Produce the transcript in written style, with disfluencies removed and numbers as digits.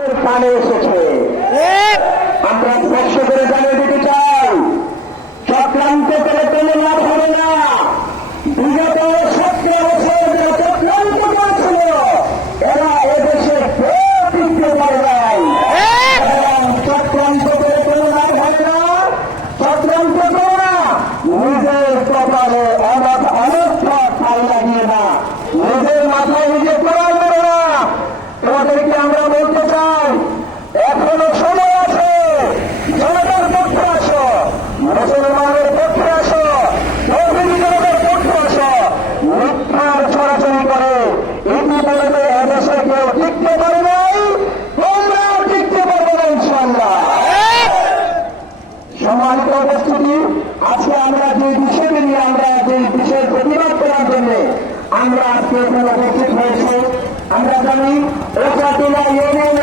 কানে এসেছে। আমরা স্পষ্ট করে জানিয়ে দিতে চাই, চক্রান্ত করে কোনো লাভ হবে না। বিগত 17 বছর যারা চক্রান্ত করেছিল, এরা এদেশে কেউ টিকতে পারে নাই। চক্রান্ত করে কোনো লাভ হবে না। চক্রান্ত করো না, নিজের কপালে অনর্থক ফাল লাগিয়ে না, নিজের মাথায় নিজে করার করো না। তোমাদেরকে আমরা বলতে চাই, এখনো সময় আছে। জনতার পক্ষে আসো, মুসলমানের পক্ষে আসো, তৌহিদি জনতার পক্ষে আসো। মিথ্যার ছড়াছড়ি করে ইতিপূর্বে এদেশে কেউ টিকতে পারে নাই, তোমরাও টিকতে পারবে না ইনশাআল্লাহ। সম্মানিত উপস্থিতি, আজকে আমরা যে বিষয় নিয়ে যে বিষয়ের প্রতিবাদ করার জন্য আমরা আজকে এখানে উপস্থিত হয়েছি, আমরা জানি ওখানে ইউনিয়ন